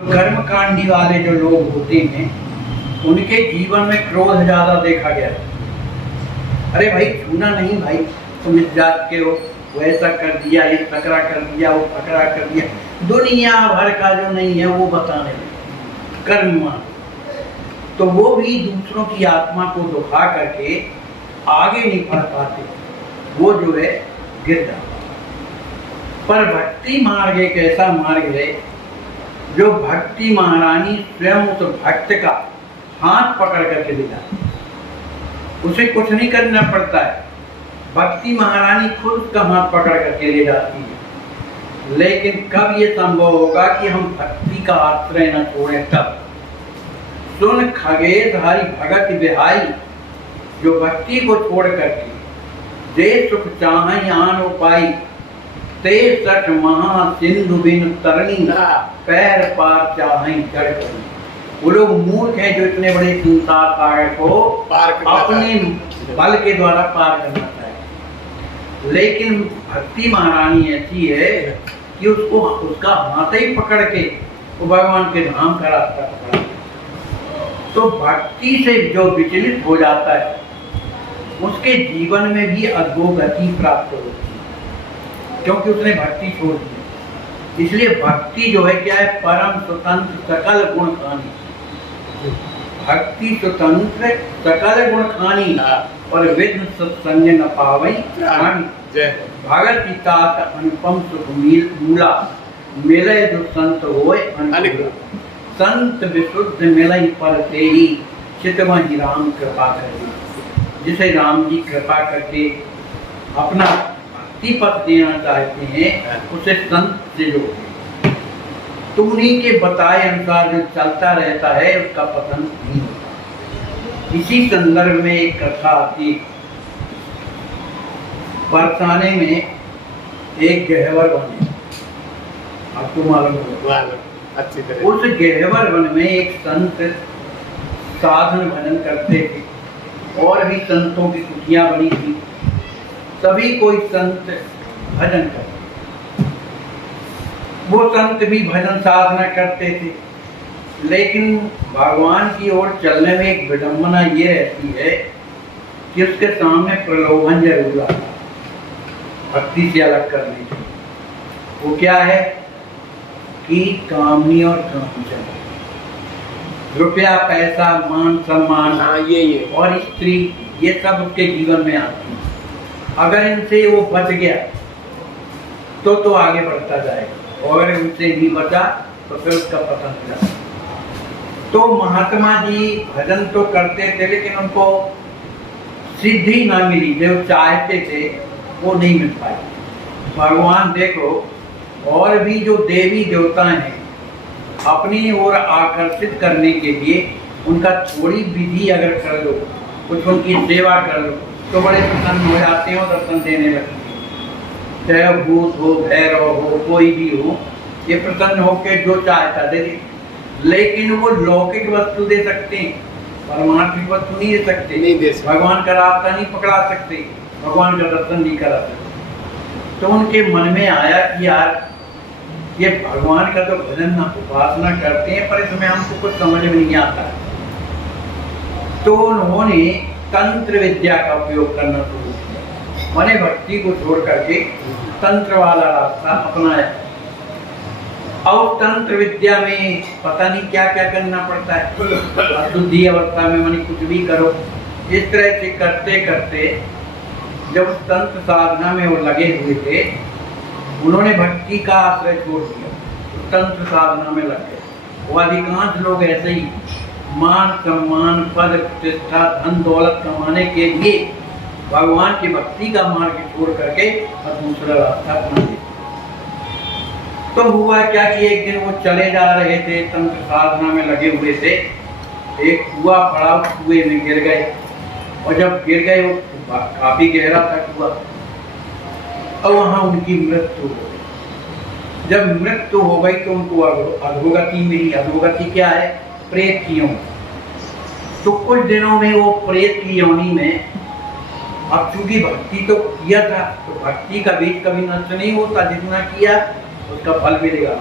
कर्मकांडी वाले जो लोग होते हैं उनके जीवन में क्रोध ज्यादा देखा गया। अरे भाई छूना नहीं भाई, तुम इस जात के हो, वो ऐसा कर दिया, ये फकरा कर दिया, वो फकरा कर दिया, दुनिया भर का जो नहीं है वो बताने लगे कर्म। तो वो भी दूसरों की आत्मा को दुखा करके आगे नहीं बढ़ पाते, वो जो है गिर जाता। पर भक्ति मार्ग एक ऐसा मार्ग है जो भक्ति महारानी स्वयं उस भक्त का हाथ पकड़ करके ले जाती, उसे कुछ नहीं करना पड़ता है। भक्ति महारानी खुद उसका हाथ पकड़ करके ले जाती है। लेकिन कब ये संभव होगा कि हम भक्ति का आश्रय न छोड़ें? तब सुन खगेश हरि भगत बिहाई, जो भक्ति को छोड़ करके जे सुख चाह आन उपाई, ते सठ महा सिंधु बिन तरणी, पैर पार चाहे जड़ करी। वो लोग मूर्ख हैं जो इतने बड़े संसार सागर को अपने बल के द्वारा पार करना चाहे। लेकिन भक्ति महारानी ऐसी है कि उसको उसका हाथ ही पकड़ के वो भगवान के धाम का रास्ता पकड़ा। तो भक्ति से जो विचलित हो जाता है उसके जीवन में भी अधोगति प्राप्त होती है, क्योंकि उसने भक्ति छोड़ दी। इसलिए भक्ति जो है क्या है? परम स्वतंत्र सकल गुण खानी। भक्ति स्वतंत्र सकल गुण खानी और विघ्न सत्संग न पावई प्राणी। भगत पिता का अनुपम सुख मूला, मिले जो संत होए अनुकूला। संत विशुद्ध मिलई पर ते ही, चितवहि राम कृपा करे। जिसे राम जी कृपा करके अपना भक्ति पथ देना चाहते हैं उसे संत से जोड़े। तो उन्हीं के बताए अनुसार जो चलता रहता है उसका पतन नहीं होता। इसी संदर्भ में एक कथा आती, बरसाने में एक गहवर बने, आपको मालूम होगा अच्छी तरह। उस गहवर वन में एक संत साधन भजन करते थे और भी संतों की कुटियां बनी थी, सभी कोई संत भजन करते। वो संत भी भजन साधना करते थे, लेकिन भगवान की ओर चलने में एक विडंबना ये रहती है कि उसके सामने प्रलोभन जरूर आता भक्ति से अलग करने के। वो क्या है कि कामनी और कामचन, रुपया पैसा मान सम्मान ये और स्त्री, ये सब उसके जीवन में आती है। अगर इनसे वो बच गया तो आगे बढ़ता जाएगा, और अगर उनसे नहीं बचा तो फिर उसका पतन हो जाएगा। तो महात्मा जी भजन तो करते थे लेकिन उनको सिद्धि ना मिली, जो चाहते थे वो नहीं मिल पाई। भगवान देखो, और भी जो देवी देवता हैं अपनी ओर आकर्षित करने के लिए उनका थोड़ी विधि अगर कर लो, कुछ उनकी सेवा कर लो तो बड़े प्रसन्न हो जाते हैं और दर्शन देने लगते हैं। चाहे भूत हो, भैरव हो, कोई भी हो, ये प्रसन्न होकर जो चाहता दे दे। लेकिन वो लौकिक वस्तु दे सकते हैं, परमार्थिक वस्तु नहीं दे सकते, नहीं दे सकते। भगवान का रास्ता नहीं पकड़ा सकते, भगवान का दर्शन नहीं करा सकते। तो उनके मन में आया कि यार ये भगवान का तो भजन उपासना करते हैं पर इसमें हमको कुछ समझ में नहीं आता है। तो उन्होंने तंत्र विद्या का उपयोग करना शुरू किया, माने भक्ति को छोड़ करके तंत्र वाला रास्ता अपनाया। और तंत्र विद्या में पता नहीं क्या क्या करना पड़ता है, अशुद्धि अवस्था में माने कुछ भी करो। इस तरह से करते करते जब तंत्र साधना में वो लगे हुए थे, उन्होंने भक्ति का आश्रय छोड़ दिया, तंत्र साधना में लग गए। वो अधिकांश लोग ऐसे ही मान सम्मान पद प्रतिष्ठा धन दौलत कमाने के लिए भगवान की भक्ति का मार्ग छोड़ करके और दूसरा रास्ता अपना लिया। तो हुआ क्या कि एक दिन वो चले जा रहे थे, तंत्र साधना में लगे हुए थे, एक कुआं पड़ा, कुएं में गिर गए। और जब गिर गए वो काफी गहरा था कुआं, और वहां उनकी मृत्यु हो गई। जब मृत्यु हो गई तो उनको अधोगति मिली। अधोगति क्या है? प्रेत की योनि। तो कुछ दिनों में वो प्रेत की योनि में, अब चूंकि भक्ति तो किया था तो भक्ति का बीज कभी नष्ट नहीं होता, जितना किया उसका फल मिलेगा।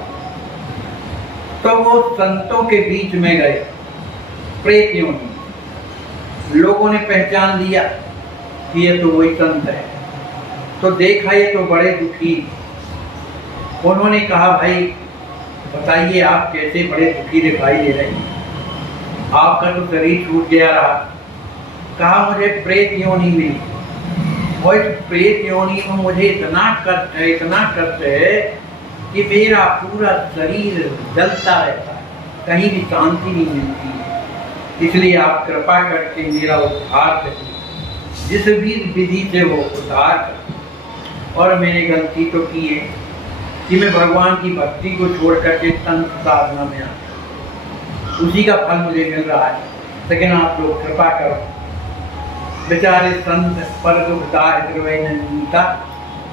तो तो वो संतों के बीच में गए, प्रेत योनि। लोगों ने पहचान लिया कि ये तो वही संत है, तो देखा ये तो बड़े दुखी। उन्होंने कहा, भाई बताइए आप कैसे बड़े दुखी दिखाई दे रहे हैं, आपका तो शरीर छूट गया रहा। कहा, मुझे प्रेत योनि मिली, और इस प्रेत योनि में मुझे इतना कष्ट है कि मेरा पूरा शरीर जलता रहता है, कहीं भी शांति नहीं मिलती है। इसलिए आप कृपा करके मेरा उद्धार करिए, जिस भी विधि से वो उद्धार कर। और मैंने गलती तो की है कि मैं भगवान की भक्ति को छोड़ करके संत साधना में आ, उसी का फल मुझे मिल रहा है, लेकिन आप लोग कृपा करो। बेचारे संत पर दुखदाय द्रवै नंदिता,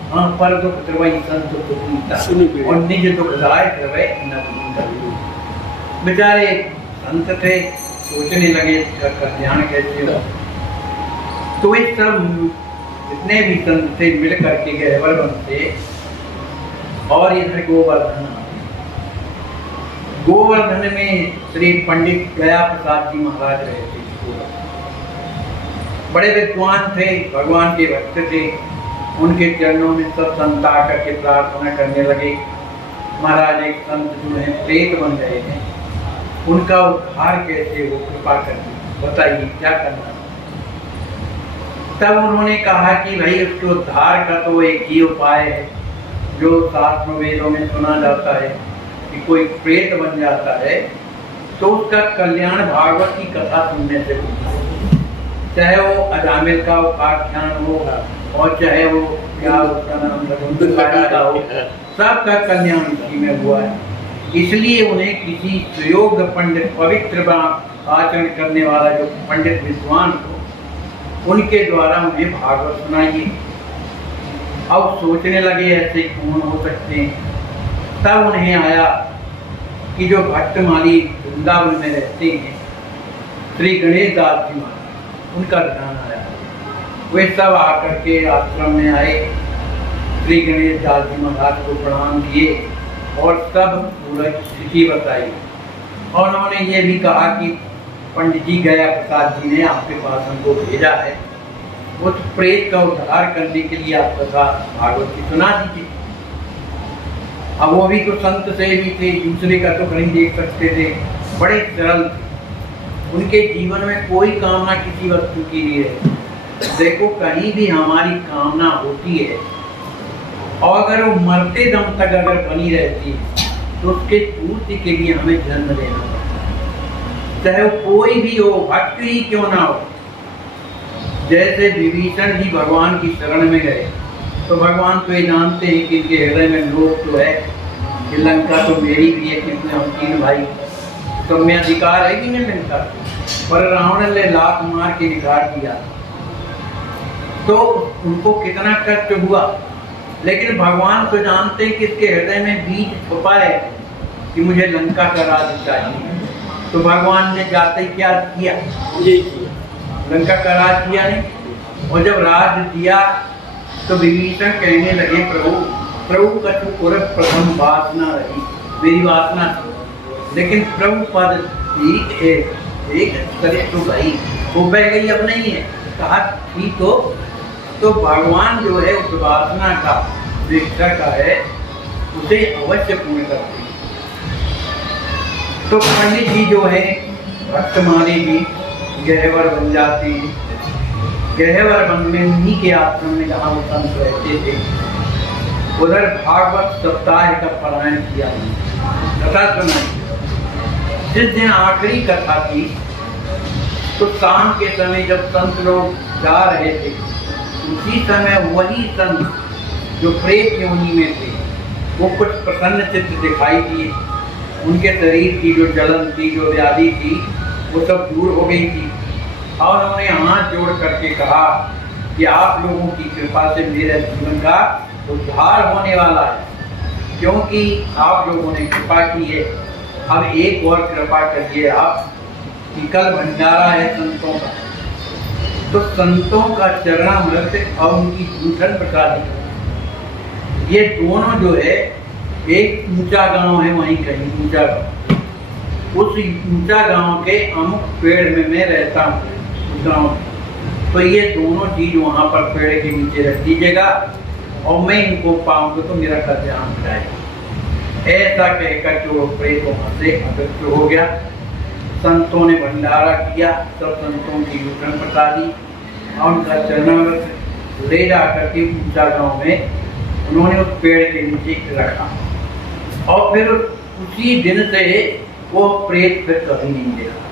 हाँ पर दुख द्रवै संत दुखीता, और निज दुखदाय द्रवै नंदिता। बेचारे संत थे, सोचने लगे कल्याण कैसे हो। तो इस सब जितने भी संत थे मिल करके गहवर बनते, और इधर गोवर्धन में श्री पंडित गया प्रसाद जी महाराज रहते। बड़े विद्वान थे, भगवान के भक्त थे। उनके चरणों में सब संत आकर के प्रार्थना करने लगे, महाराज एक संत जो है प्रेत बन गए हैं, उनका उद्धार कैसे हो, कृपा करनी बताइए क्या करना। तब उन्होंने कहा कि भाई उसके उद्धार का तो एक ही उपाय है, जो शास्त्र वेदों में सुना जाता है कि कोई प्रेत बन जाता है तो उसका कल्याण भागवत की कथा सुनने से होता है। चाहे वो अजामिल का उपाख्यान हो, और चाहे वो क्या उसका नाम का हो, सबका कल्याण इसी में हुआ है। इसलिए उन्हें किसी सुयोग्य पंडित, पवित्र आचरण करने वाला जो पंडित विद्वान हो, उनके द्वारा उन्हें भागवत सुनाइए। अब सोचने लगे ऐसे कौन हो सकते हैं। तब उन्हें आया कि जो भट्टमाली वृंदावन में रहते हैं, श्री गणेश दास जी महाराज, उनका ध्यान आया। वे सब आकर के आश्रम में आए, श्री गणेश दास जी महाराज को प्रणाम किए और सब पूरा स्थिति बताई। और उन्होंने ये भी कहा कि पंडित जी गया प्रसाद जी ने आपके पास हमको भेजा है, उस प्रेत का उद्धार करने के लिए आप कथा भागवत की सुना दीजिए। अब वो भी तो संत से भी थे, दूसरे का तो कहीं देख सकते थे, बड़े सरल, उनके जीवन में कोई कामना किसी वस्तु की नहीं है। देखो कहीं भी हमारी कामना होती है और अगर वो मरते दम तक अगर बनी रहती है तो उसके पूर्ति के लिए हमें जन्म लेना पड़ता है, चाहे वो कोई भी हो, भक्त ही क्यों ना हो। जैसे विभीषण जी भगवान की शरण में गए तो भगवान तो ये जानते हैं कि इनके हृदय में लोभ तो है कि लंका तो मेरी भी है, क्योंकि हम तीन भाई, तो मैं अधिकार है कि नहीं लंका, पर रावण ने लात मार के निकाल दिया तो उनको कितना कष्ट हुआ। लेकिन भगवान तो जानते हैं कि इसके हृदय में बीज छुपा है कि मुझे लंका का राज चाहिए, तो भगवान ने जाते ही क्या किया, लंका का राज किया नहीं। और जब राज दिया तो विभीषण कहने लगे, प्रभु का तो प्रथम वासना रही, मेरी वासना थी, लेकिन प्रभु पद ठीक है, एक करे तो भाई वो बह गई, अब नहीं है। कहा ठीक हो, तो भगवान जो है उस वासना का जो इच्छा का है उसे अवश्य पूर्ण करते हैं। तो पंडित जी जो है भक्तमाली जी गहवर बन जाते हैं। गहवर बन में उन्हीं के आश्रम में जहाँ वो संत रहते थे, उधर भागवत सप्ताह का पारायण किया, कथा सुनाई। जिस दिन आखिरी कथा थी तो शाम के समय जब संत लोग जा रहे थे, उसी समय वही संत जो प्रेत योनि में थे वो कुछ प्रसन्न चित्त दिखाई दिए। उनके शरीर की जो जलन थी, जो व्याधि थी, वो सब दूर हो गई थी। और उन्होंने हाथ जोड़ करके कहा कि आप लोगों की कृपा से मेरे जीवन का उद्धार होने वाला है, क्योंकि आप लोगों ने कृपा की है। अब एक और कृपा करिए आप कि कल भंडारा है संतों का, तो संतों का चरणामृत और उनकी जूठन प्रसादी, ये दोनों जो है, एक ऊंचा गांव है वहीं कहीं ऊंचा गांव, उस ऊंचा गांव के अमुक पेड़ में मैं रहता हूँ उस गांव में। तो ये दोनों चीज वहां पर पेड़ के नीचे रख दीजिएगा और मैं इनको पाऊंगा तो मेरा कल्याण हो जाएगा। ऐसा कहकर के वो प्रेत वहां से अदृश्य हो गया। संतों ने भंडारा किया, सब संतों की लूटन पटा दी और उनका चरणामृत ले जाकर के ऊंचा गांव में उन्होंने उस पेड़ के नीचे रखा और फिर उसी दिन से वो प्रेत फिर कभी नहीं गिरा।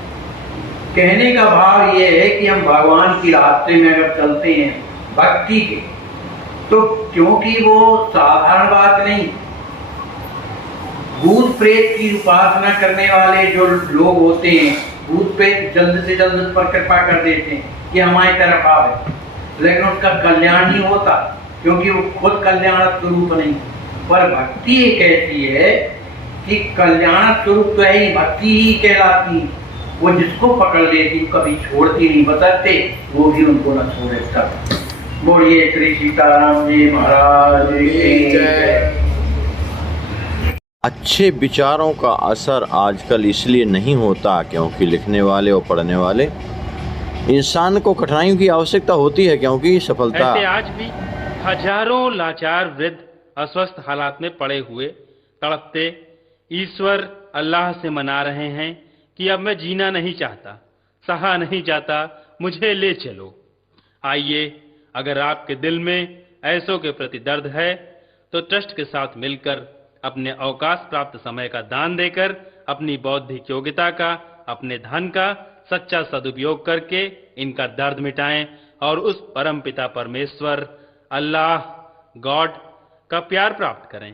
कहने का भाव ये है कि हम भगवान की रास्ते में अगर चलते हैं भक्ति के, तो क्योंकि वो साधारण बात नहीं, भूत प्रेत की उपासना करने वाले जो लोग होते हैं, भूत प्रेत जल्द से जल्द उस पर कृपा कर देते हैं कि हमारी तरफ आवे, लेकिन उसका कल्याण नहीं होता क्योंकि वो खुद कल्याण स्वरूप नहीं। पर भक्ति एक ऐसी है कि कल्याण स्वरूप तो है ही, भक्ति ही कहलाती। वो जिसको पकड़ लेती कभी छोड़ती नहीं, बताते वो भी उनको न छोड़े। तब बोलिए श्री सीताराम जी महाराज की जय। अच्छे विचारों का असर आजकल इसलिए नहीं होता क्योंकि लिखने वाले और पढ़ने वाले इंसान को कठिनाइयों की आवश्यकता होती है, क्योंकि सफलता ऐसे आज भी हजारों लाचार वृद्ध अस्वस्थ हालात में पड़े हुए तड़पते ईश्वर अल्लाह से मना रहे हैं कि अब मैं जीना नहीं चाहता, सहा नहीं जाता, मुझे ले चलो। आइए, अगर आपके दिल में ऐसों के प्रति दर्द है तो ट्रस्ट के साथ मिलकर अपने अवकाश प्राप्त समय का दान देकर अपनी बौद्धिक योग्यता का, अपने धन का सच्चा सदुपयोग करके इनका दर्द मिटाएं और उस परम पिता परमेश्वर अल्लाह गॉड का प्यार प्राप्त करें।